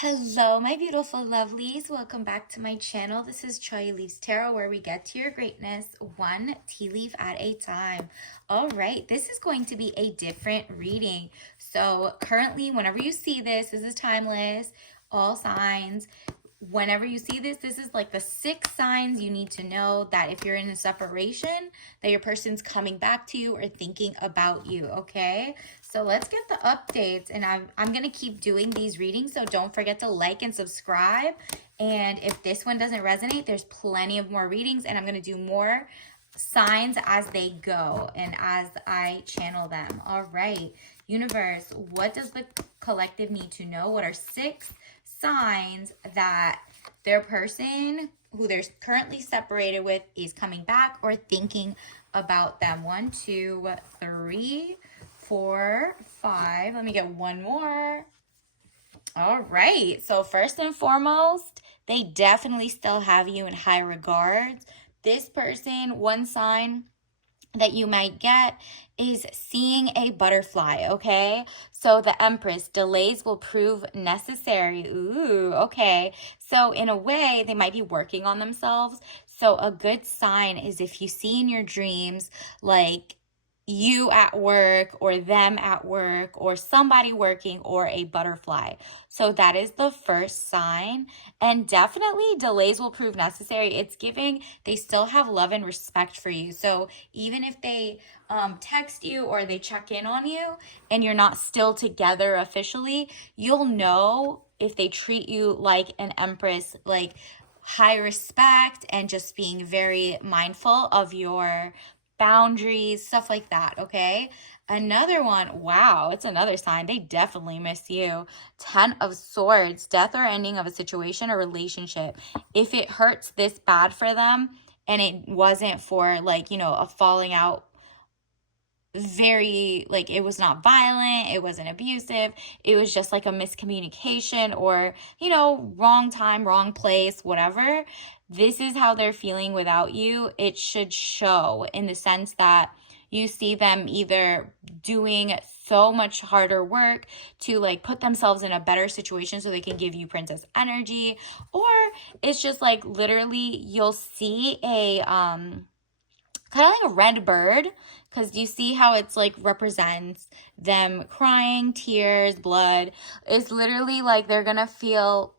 Hello, my beautiful lovelies. Welcome back to my channel. This is Chai Leaves Tarot, where we get to your greatness one tea leaf at a time. All right, this is going to be a different reading. So currently, whenever you see this is timeless, all signs. Whenever you see this is like the 6 signs you need to know that if you're in a separation, that your person's coming back to you or thinking about you, okay? So let's get the updates, and I'm going to keep doing these readings, so don't forget to like and subscribe. And if this one doesn't resonate, there's plenty of more readings, and I'm going to do more signs as they go and as I channel them. All right, universe, what does the collective need to know? What are 6 signs that their person who they're currently separated with is coming back or thinking about them? 1, 2, 3, 4, 5. Let me get one more. All right. So first and foremost, they definitely still have you in high regards. This person, one sign that you might get is seeing a butterfly, okay? So the Empress, delays will prove necessary. Ooh, okay. So in a way, they might be working on themselves. So a good sign is if you see in your dreams, like you at work or them at work or somebody working or a butterfly. So that is the first sign. And definitely delays will prove necessary. It's giving they still have love and respect for you. So even if they text you or they check in on you and you're not still together officially, you'll know if they treat you like an empress, like high respect and just being very mindful of your boundaries, stuff like that, okay? Another one, wow, it's another sign. They definitely miss you. 10 of Swords, death or ending of a situation or relationship. If it hurts this bad for them and it wasn't for like, a falling out, very like it was not violent, it wasn't abusive, it was just like a miscommunication or wrong time, wrong place, whatever. This is how they're feeling without you. It should show in the sense that you see them either doing so much harder work to like put themselves in a better situation so they can give you princess energy, or it's just like literally you'll see a kind of like a red bird, because you see how it's like represents them crying, tears, blood. It's literally like they're gonna feel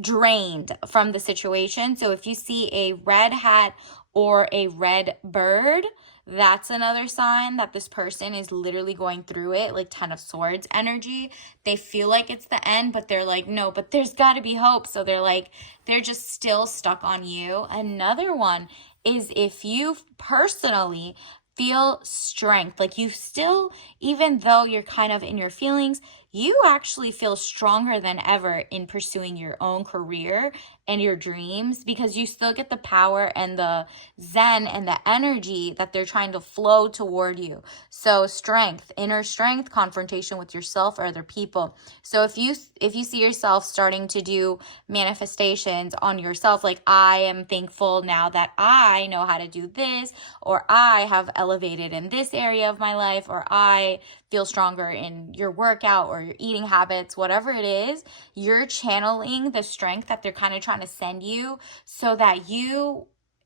drained from the situation. So if you see a red hat or a red bird, that's another sign that this person is literally going through it, like 10 of Swords energy. They feel like it's the end, but they're like, no, but there's got to be hope. So they're just still stuck on you. Another one is if you personally feel strength, like you still, even though you're kind of in your feelings, you actually feel stronger than ever in pursuing your own career and your dreams, because you still get the power and the zen and the energy that they're trying to flow toward you. So strength, inner strength, confrontation with yourself or other people. So if you see yourself starting to do manifestations on yourself, like I am thankful now that I know how to do this, or I have elevated in this area of my life, or I feel stronger in your workout or your eating habits, whatever it is, you're channeling the strength that they're kind of trying to send you, so that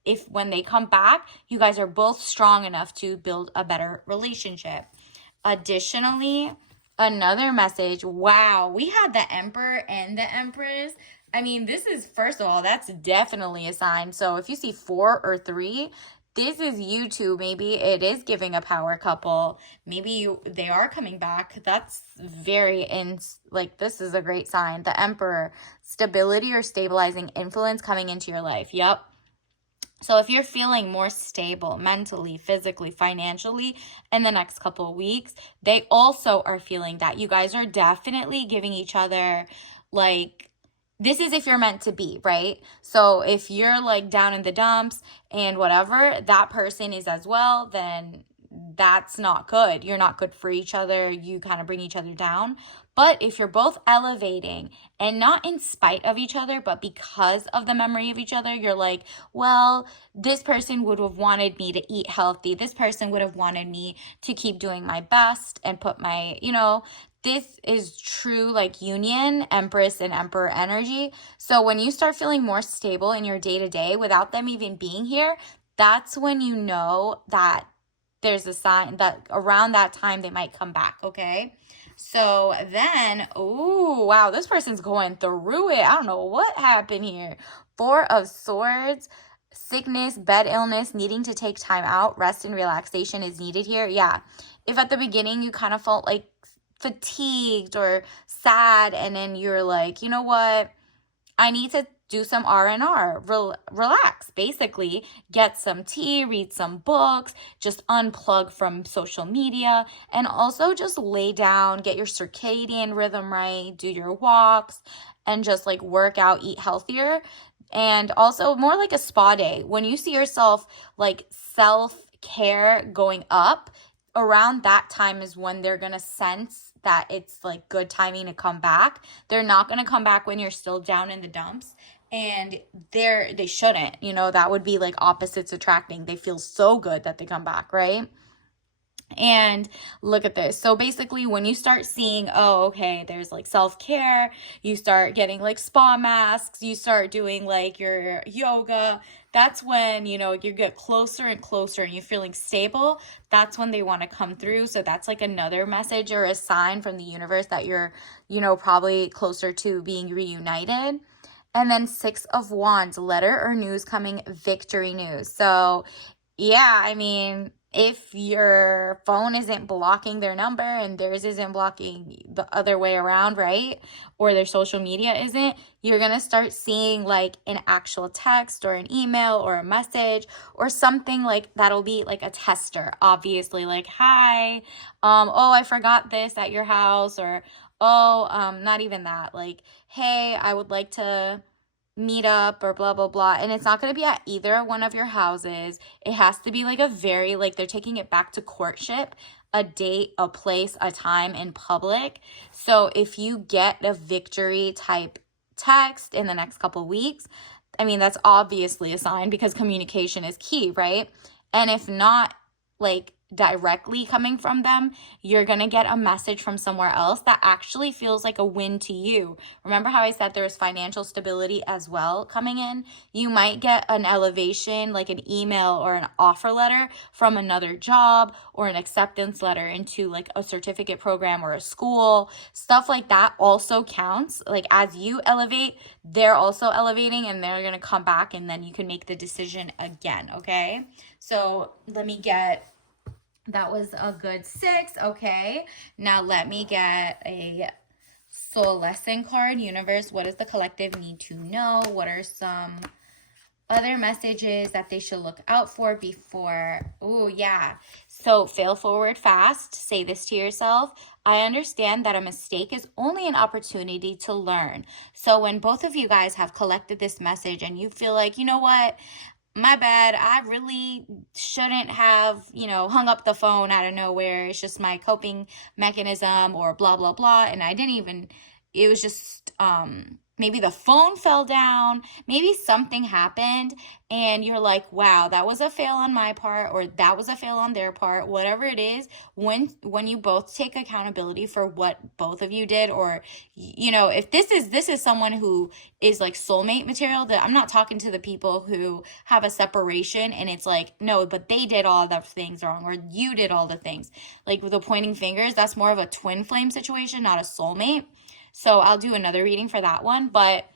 if when they come back, you guys are both strong enough to build a better relationship. Additionally, another message, wow, we had the Emperor and the Empress. I mean, this is, first of all, that's definitely a sign. So if you see 4 or 3, this is you two. Maybe it is giving a power couple. Maybe they are coming back. That's this is a great sign. The Emperor, stability or stabilizing influence coming into your life. Yep. So if you're feeling more stable mentally, physically, financially in the next couple of weeks, they also are feeling that. You guys are definitely giving each other like, this is if you're meant to be, right? So if you're like down in the dumps and whatever, that person is as well, then that's not good. You're not good for each other. You kind of bring each other down. But if you're both elevating, and not in spite of each other, but because of the memory of each other, you're like, well, this person would have wanted me to eat healthy. This person would have wanted me to keep doing my best and put my, this is true like union, Empress and Emperor energy. So when you start feeling more stable in your day-to-day without them even being here, that's when you know that there's a sign that around that time they might come back, okay? So then, oh, wow, this person's going through it. I don't know what happened here. Four of Swords, sickness, bed illness, needing to take time out, rest and relaxation is needed here. Yeah. If at the beginning you kind of felt like fatigued or sad, and then you're like, you know what? I need to do some R&R, relax, basically, get some tea, read some books, just unplug from social media, and also just lay down, get your circadian rhythm right, do your walks, and just like work out, eat healthier. And also more like a spa day. When you see yourself like self-care going up, around that time is when they're going to sense that it's like good timing to come back. They're not going to come back when you're still down in the dumps, and they shouldn't, that would be like opposites attracting. They feel so good that they come back, right? And look at this. So basically when you start seeing, oh, okay, there's like self-care, you start getting like spa masks, you start doing like your yoga, that's when, you get closer and closer and you're feeling stable. That's when they want to come through. So that's like another message or a sign from the universe that you're, probably closer to being reunited. And then Six of Wands, letter or news coming, victory news. So yeah, I mean, if your phone isn't blocking their number and theirs isn't blocking the other way around, right? Or their social media isn't, you're going to start seeing like an actual text or an email or a message or something like that'll be like a tester, obviously, like, hi, oh, I forgot this at your house, or, oh, not even that, like, hey, I would like to meet up or blah blah blah. And it's not going to be at either one of your houses. It has to be like a very, like, they're taking it back to courtship, a date, a place, a time in public. So if you get a victory type text in the next couple weeks, I mean, that's obviously a sign, because communication is key, right? And if not, like, directly coming from them, you're going to get a message from somewhere else that actually feels like a win to you. Remember how I said there's financial stability as well coming in? You might get an elevation, like an email or an offer letter from another job, or an acceptance letter into like a certificate program or a school. Stuff like that also counts. Like, as you elevate, they're also elevating, and they're going to come back, and then you can make the decision again, okay? So let me get... That was a good 6. Okay. Now let me get a soul lesson card. Universe, what does the collective need to know? What are some other messages that they should look out for before? Oh, yeah. So fail forward fast. Say this to yourself. I understand that a mistake is only an opportunity to learn. So when both of you guys have collected this message and you feel like, you know what? My bad, I really shouldn't have, hung up the phone out of nowhere. It's just my coping mechanism, or blah, blah, blah. And I didn't even, it was just, maybe the phone fell down, maybe something happened, and you're like, wow, that was a fail on my part, or that was a fail on their part, whatever it is. When you both take accountability for what both of you did, or, if this is someone who is like soulmate material, that I'm not talking to the people who have a separation and it's like, no, but they did all the things wrong, or you did all the things, like with the pointing fingers. That's more of a twin flame situation, not a soulmate. So I'll do another reading for that one. But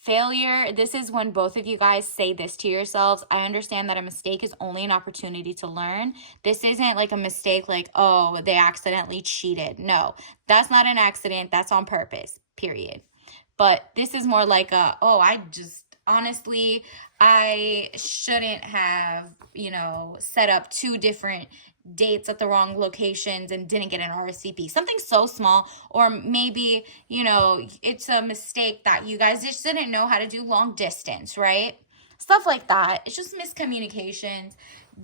failure, this is when both of you guys say this to yourselves. I understand that a mistake is only an opportunity to learn. This isn't like a mistake like, oh, they accidentally cheated. No, that's not an accident. That's on purpose, period. But this is more like honestly, I shouldn't have, set up 2 different dates at the wrong locations and didn't get an RSVP. Something so small. Or maybe, it's a mistake that you guys just didn't know how to do long distance, right? Stuff like that. It's just miscommunications.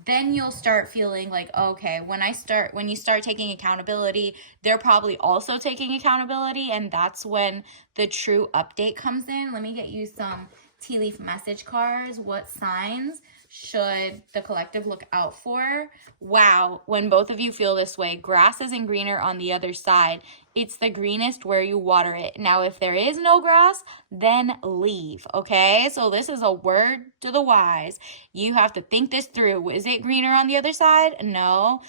Then you'll start feeling like, okay, when you start taking accountability, they're probably also taking accountability, and that's when the true update comes in. Let me get you some tea leaf message cards. What signs should the collective look out for? Wow, when both of you feel this way, grass isn't greener on the other side. It's the greenest where you water it. Now, if there is no grass, then leave, okay? So this is a word to the wise. You have to think this through. Is it greener on the other side? No.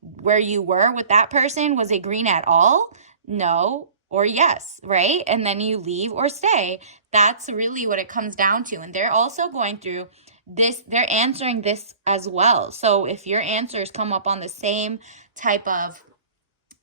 Where you were with that person, was it green at all? No or yes, right? And then you leave or stay. That's really what it comes down to. And they're also going through this, they're answering this as well. So if your answers come up on the same type of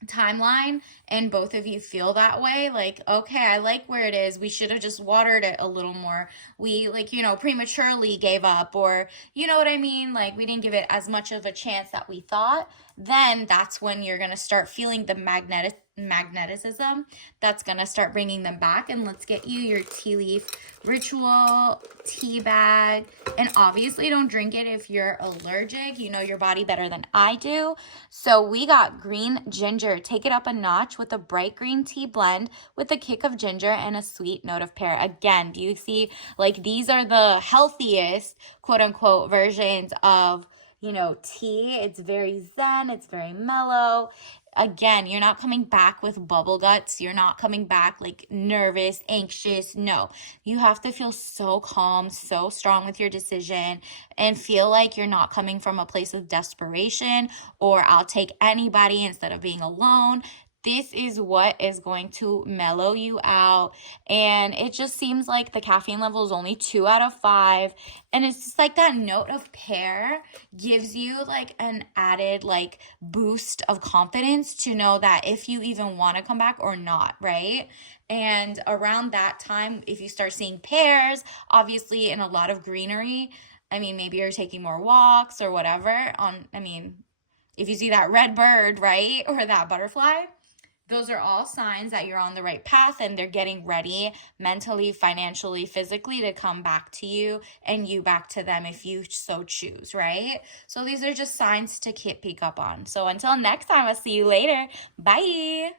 timeline and both of you feel that way, like, okay, I like where it is, we should have just watered it a little more, we, like, you know, prematurely gave up, or you know what I mean, like we didn't give it as much of a chance that we thought, then that's when you're going to start feeling the magnetism that's going to start bringing them back. And let's get you your tea leaf ritual tea bag. And obviously don't drink it if you're allergic. You know your body better than I do. So we got green ginger. Take it up a notch with a bright green tea blend with a kick of ginger and a sweet note of pear. Again, do you see, like, these are the healthiest, quote unquote, versions of, you know, tea. It's very zen, it's very mellow. Again, you're not coming back with bubble guts. You're not coming back like nervous, anxious. No, you have to feel so calm, so strong with your decision, and feel like you're not coming from a place of desperation or I'll take anybody instead of being alone. This is what is going to mellow you out. And it just seems like the caffeine level is only 2 out of 5. And it's just like that note of pear gives you like an added like boost of confidence to know that if you even want to come back or not, right? And around that time, if you start seeing pears, obviously in a lot of greenery, I mean, maybe you're taking more walks or whatever if you see that red bird, right? Or that butterfly, those are all signs that you're on the right path and they're getting ready mentally, financially, physically to come back to you and you back to them if you so choose, right? So these are just signs to pick up on. So until next time, I'll see you later. Bye.